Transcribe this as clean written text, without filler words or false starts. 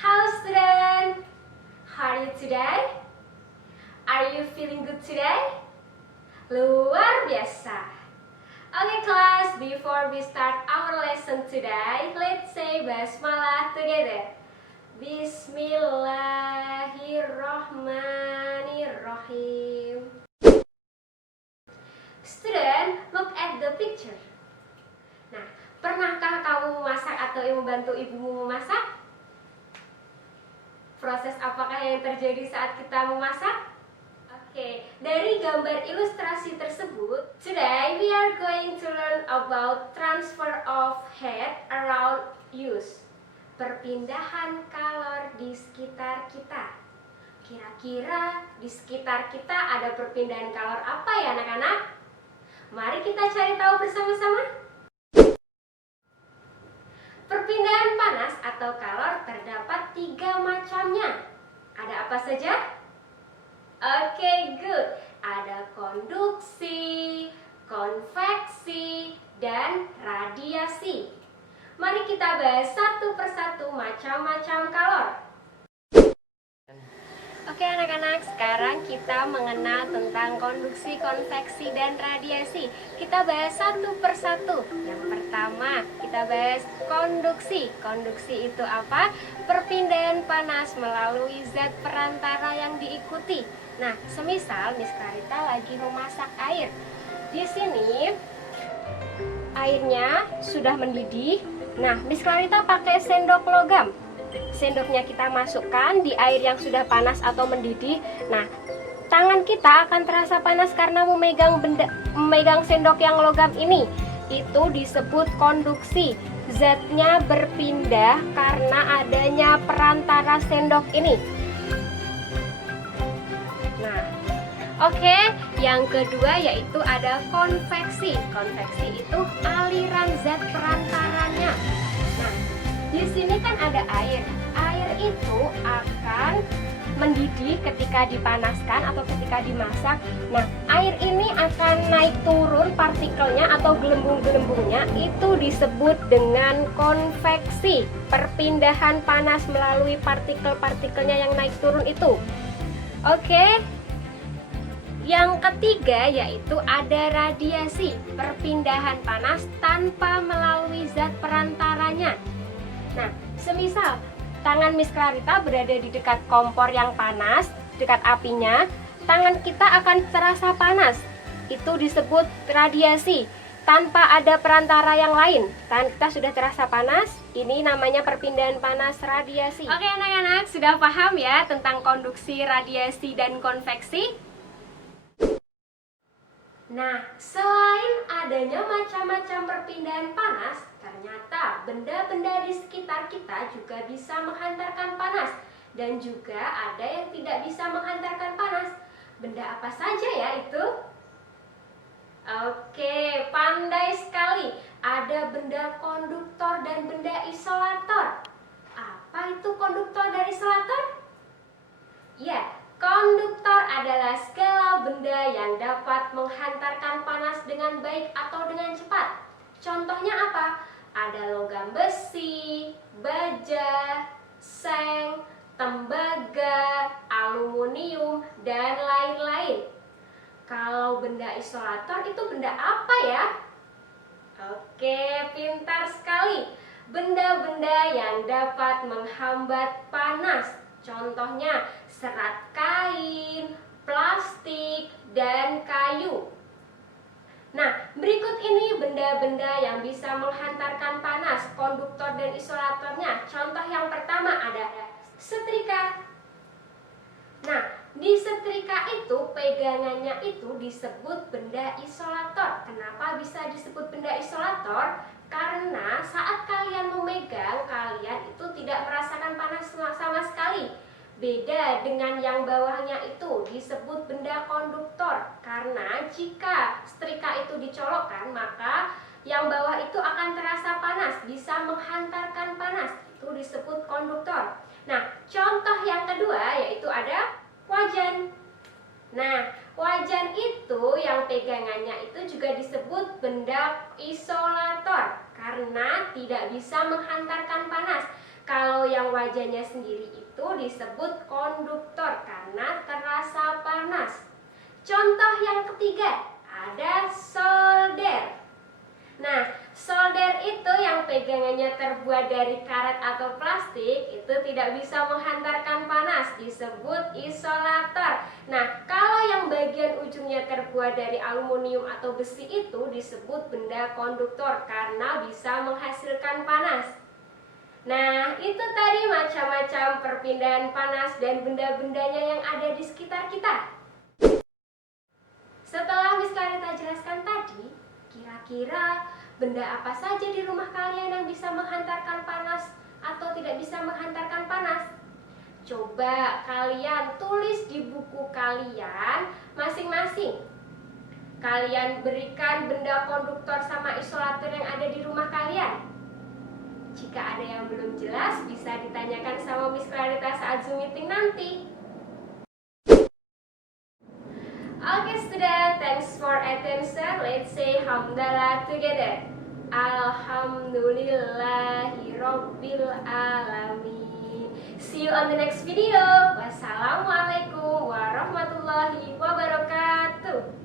Hello student, how are you today? Are you feeling good today? Luar biasa. Okay class, before we start our lesson today, let's say basmalah together. Bismillahirrahmanirrahim. Student, look at the picture. Nah, pernahkah kamu memasak atau membantu ibumu memasak? Proses apakah yang terjadi saat kita memasak? Oke, dari gambar ilustrasi tersebut, today we are going to learn about transfer of heat around us. Perpindahan kalor di sekitar kita. Kira-kira di sekitar kita ada perpindahan kalor apa ya anak-anak? Mari kita cari tahu bersama-sama. Perpindahan panas atau kalor terdapat 3 macamnya. Ada apa saja? Oke, good. Ada konduksi, konveksi, dan radiasi. Mari kita bahas satu persatu macam-macam kalor. Oke anak-anak, sekarang kita mengenal tentang konduksi, konveksi, dan radiasi. Kita bahas satu persatu. Yang pertama, kita bahas konduksi. Konduksi itu apa? Perpindahan panas melalui zat perantara yang diikuti. Nah, semisal Miss Clarita lagi memasak air. Di sini airnya sudah mendidih. Nah, Miss Clarita pakai sendok logam. Sendoknya kita masukkan di air yang sudah panas atau mendidih. Nah, tangan kita akan terasa panas karena memegang sendok yang logam ini. Itu disebut konduksi. Zatnya berpindah karena adanya perantara sendok ini. Nah, oke, yang kedua yaitu ada konveksi. Konveksi itu aliran zat perantaranya. Nah, di sini kan ada air. Air itu akan mendidih ketika dipanaskan atau ketika dimasak. Nah, air ini akan naik turun partikelnya atau gelembung-gelembungnya. Itu disebut dengan konveksi. Perpindahan panas melalui partikel-partikelnya yang naik turun itu. Oke. Yang ketiga yaitu ada radiasi. Perpindahan panas tanpa melalui zat perantaranya. Nah, semisal tangan Miss Clarita berada di dekat kompor yang panas, dekat apinya, tangan kita akan terasa panas. Itu disebut radiasi, tanpa ada perantara yang lain. Tangan kita sudah terasa panas, ini namanya perpindahan panas radiasi. Oke anak-anak, sudah paham ya tentang konduksi, radiasi, dan konveksi? Nah, selain adanya macam-macam perpindahan panas, ternyata benda-benda di sekitar kita juga bisa menghantarkan panas. Dan juga ada yang tidak bisa menghantarkan panas. Benda apa saja ya itu? Oke, pandai sekali. Ada benda konduktor dan benda isolator. Apa itu konduktor dan isolator? Ya, konduktor adalah segala benda yang dapat menghantarkan panas dengan baik atau dengan cepat. Contohnya apa? Ada logam besi, baja, seng, tembaga, aluminium, dan lain-lain. Kalau benda isolator itu benda apa ya? Oke, pintar sekali. Benda-benda yang dapat menghambat panas. Contohnya serat kain, plastik, dan kayu. Nah, berikut ini benda-benda yang bisa menghantarkan panas, konduktor dan isolatornya. Contoh yang pertama ada setrika. Nah, di setrika itu pegangannya itu disebut benda isolator. Kenapa bisa disebut benda isolator? Karena saat kalian memegang, kalian itu tidak merasakan panas sama sekali. Beda dengan yang bawahnya itu disebut benda konduktor. Karena jika setrika itu dicolokkan, maka yang bawah itu akan terasa panas, bisa menghantarkan panas. Itu disebut konduktor. Nah, contoh yang kedua yaitu ada wajan. Nah, wajan itu yang pegangannya itu juga disebut benda isolator karena tidak bisa menghantarkan panas. Kalau yang yang wajahnya sendiri itu disebut konduktor karena terasa panas. Contoh yang ketiga, ada solder. Nah, solder itu yang pegangannya terbuat dari karet atau plastik itu tidak bisa menghantarkan panas, disebut isolator. Nah, kalau yang bagian ujungnya terbuat dari aluminium atau besi itu disebut benda konduktor karena bisa menghasilkan panas. Nah, itu tadi macam-macam perpindahan panas dan benda-bendanya yang ada di sekitar kita. Setelah Miss Clarita jelaskan tadi, kira-kira benda apa saja di rumah kalian yang bisa menghantarkan panas atau tidak bisa menghantarkan panas? Coba kalian tulis di buku kalian masing-masing. Kalian berikan benda konduktor sama isolator yang ada di rumah kalian. Jika ada yang belum jelas, bisa ditanyakan sama Miss Clarita saat Zoom meeting nanti. Okay student, thanks for attention. Let's say hamdalah together. Alhamdulillahirabbil alamin. See you on the next video. Wassalamualaikum warahmatullahi wabarakatuh.